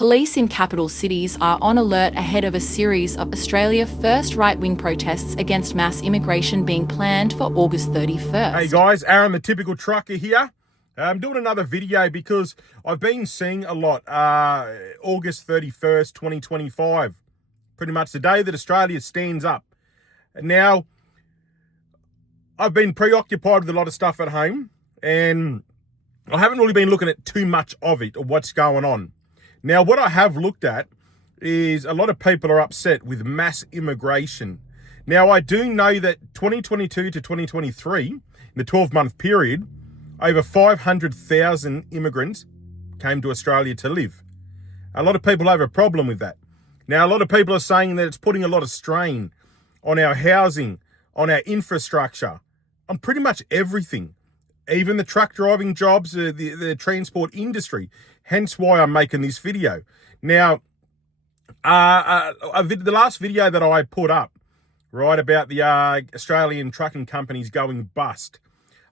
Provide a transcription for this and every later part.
Police in capital cities are on alert ahead of a series of Australia's first right-wing protests against mass immigration being planned for August 31st. Hey guys, Aaron the Typical Trucker here. I'm doing another video because I've been seeing a lot August 31st, 2025. Pretty much the day that Australia stands up. Now, I've been preoccupied with a lot of stuff at home and I haven't really been looking at too much of it or what's going on. Now, what I have looked at is a lot of people are upset with mass immigration. Now, I do know that 2022 to 2023, in the 12-month period, over 500,000 immigrants came to Australia to live. A lot of people have a problem with that. Now, a lot of people are saying that it's putting a lot of strain on our housing, on our infrastructure, on pretty much everything. Even the truck driving jobs, the transport industry. Hence why I'm making this video. Now, the last video that I put up, right, about the Australian trucking companies going bust,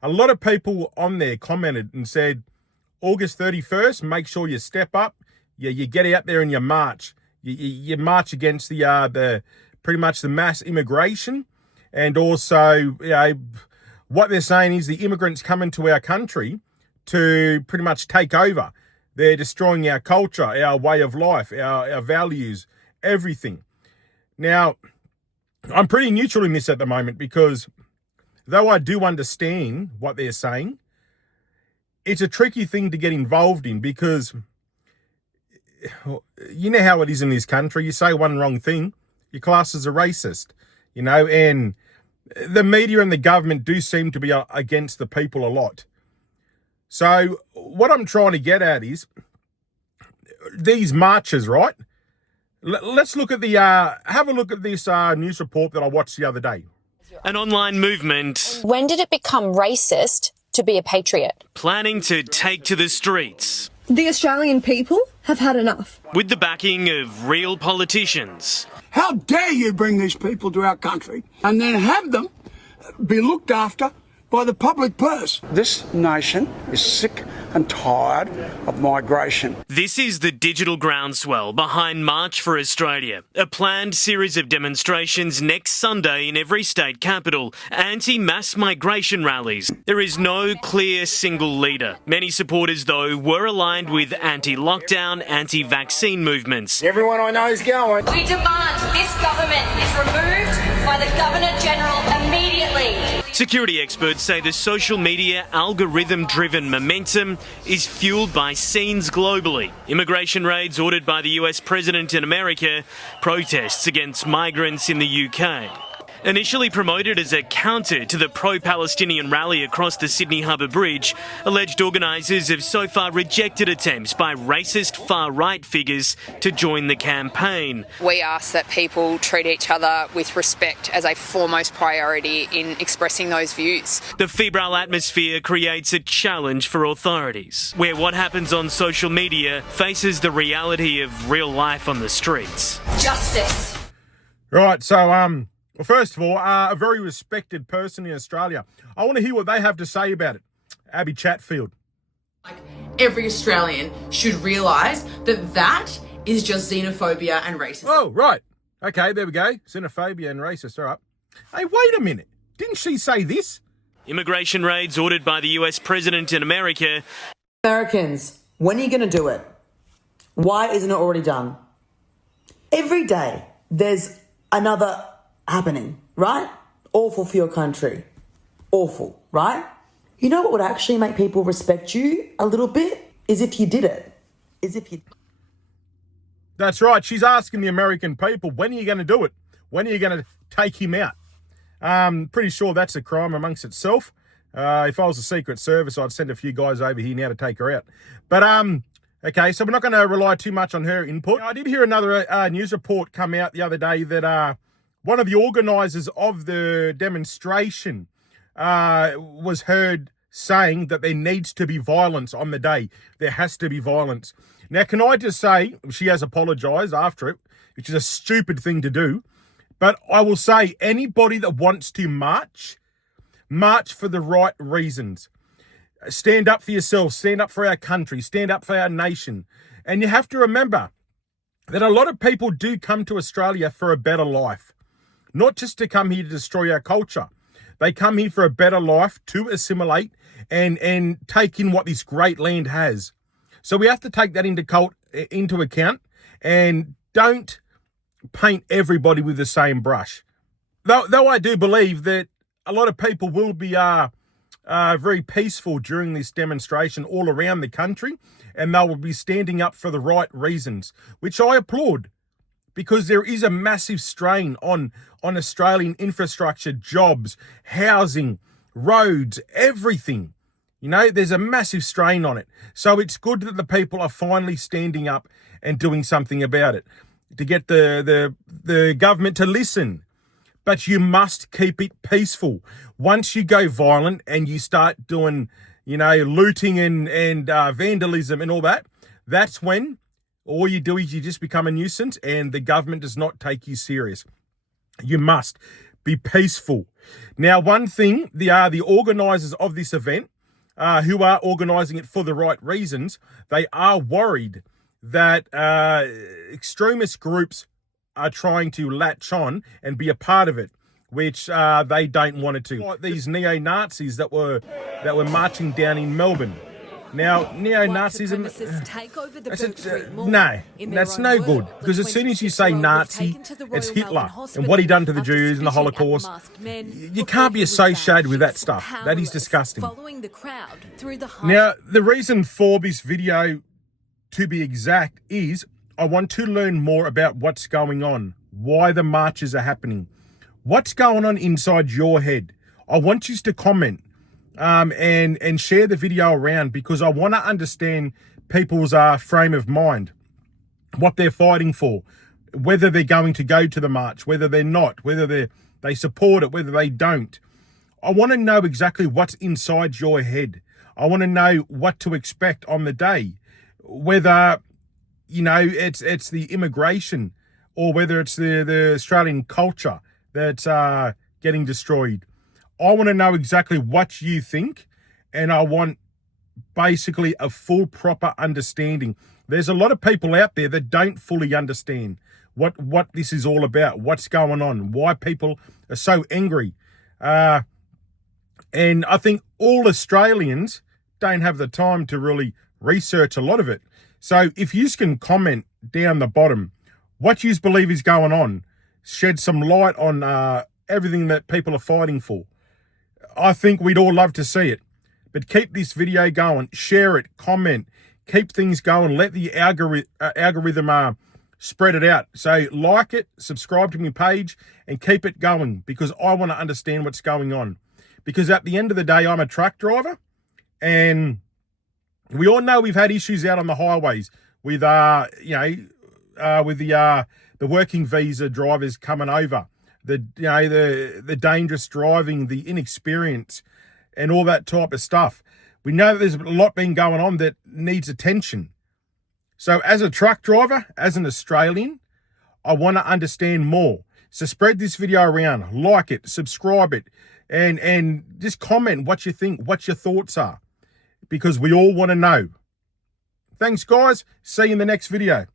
a lot of people on there commented and said, August 31st, make sure you step up. You get out there and you march. You march against the pretty much the mass immigration, and also, what they're saying is the immigrants come into our country to pretty much take over. They're destroying our culture, our way of life, our values, everything. Now, I'm pretty neutral in this at the moment because though I do understand what they're saying, it's a tricky thing to get involved in because you know how it is in this country. You say one wrong thing, your class is a racist, and the media and the government do seem to be against the people a lot. So what I'm trying to get at is these marches, right? Let's look at have a look at this news report that I watched the other day. An online movement. When did it become racist to be a patriot? Planning to take to the streets. The Australian people have had enough. With the backing of real politicians. How dare you bring these people to our country and then have them be looked after by the public purse? This nation is sick and tired of migration. This is the digital groundswell behind March for Australia, a planned series of demonstrations next Sunday in every state capital, anti-mass migration rallies. There is no clear single leader. Many supporters, though, were aligned with anti-lockdown, anti-vaccine movements. Everyone I know is going. We demand this government is removed by the Governor-General immediately. Security experts say the social media algorithm-driven momentum is fueled by scenes globally. Immigration raids ordered by the US President in America, protests against migrants in the UK. Initially promoted as a counter to the pro-Palestinian rally across the Sydney Harbour Bridge, alleged organisers have so far rejected attempts by racist far-right figures to join the campaign. We ask that people treat each other with respect as a foremost priority in expressing those views. The febrile atmosphere creates a challenge for authorities, where what happens on social media faces the reality of real life on the streets. Justice. Right, so, well, first of all, a very respected person in Australia. I want to hear what they have to say about it. Abby Chatfield. Every Australian should realise that that is just xenophobia and racism. Oh, right. Okay, there we go. Xenophobia and racist. All right. Hey, wait a minute. Didn't she say this? Immigration raids ordered by the US President in America. Americans, when are you going to do it? Why isn't it already done? Every day there's another happening, right? Awful for your country. Awful, right? You know what would actually make people respect you a little bit? Is if you did it. That's right. She's asking the American people, when are you going to do it? When are you going to take him out? Pretty sure that's a crime amongst itself. If I was the Secret Service, I'd send a few guys over here now to take her out. But, okay, so we're not going to rely too much on her input. I did hear another news report come out the other day that one of the organisers of the demonstration was heard saying that there needs to be violence on the day. There has to be violence. Now, can I just say, she has apologised after it, which is a stupid thing to do. But I will say, anybody that wants to march for the right reasons. Stand up for yourself, stand up for our country, stand up for our nation. And you have to remember, that a lot of people do come to Australia for a better life, not just to come here to destroy our culture. They come here for a better life, to assimilate and take in what this great land has. So we have to take that into account and don't paint everybody with the same brush. Though I do believe that a lot of people will be very peaceful during this demonstration all around the country, and they will be standing up for the right reasons, which I applaud, because there is a massive strain on Australian infrastructure, jobs, housing, roads, everything. You know, there's a massive strain on it. So it's good that the people are finally standing up and doing something about it, to get the government to listen. But you must keep it peaceful. Once you go violent and you start doing, looting and vandalism and all that, that's when all you do is you just become a nuisance and the government does not take you serious. You must be peaceful. Now, one thing, the organisers of this event, who are organising it for the right reasons, they are worried that extremist groups are trying to latch on and be a part of it, which they don't want it to. Like these neo-Nazis that were marching down in Melbourne. Now, neo-Nazism, no, that's no good. Because as soon as you say Nazi, it's Hitler and what he done to the Jews and the Holocaust. You can't be associated with that stuff. That is disgusting. Now, the reason for this video, to be exact, is I want to learn more about what's going on, why the marches are happening, what's going on inside your head. I want you to comment and share the video around, because I want to understand people's frame of mind, what they're fighting for, whether they're going to go to the march, whether they're not, whether they support it, whether they don't. I want to know exactly what's inside your head. I want to know what to expect on the day, whether it's the immigration or whether it's the Australian culture that's getting destroyed. I want to know exactly what you think, and I want basically a full, proper understanding. There's a lot of people out there that don't fully understand what this is all about, what's going on, why people are so angry. And I think all Australians don't have the time to really research a lot of it. So if you can comment down the bottom what you believe is going on, shed some light on everything that people are fighting for, I think we'd all love to see it. But keep this video going, share it, comment, keep things going, let the algorithm spread it out. So like it, subscribe to my page, and keep it going, because I want to understand what's going on. Because at the end of the day, I'm a truck driver, and we all know we've had issues out on the highways with the working visa drivers coming over, the dangerous driving, the inexperience, and all that type of stuff. We know that there's a lot been going on that needs attention. So as a truck driver, as an Australian, I want to understand more. So spread this video around, like it, subscribe it, and just comment what you think, what your thoughts are, because we all want to know. Thanks, guys. See you in the next video.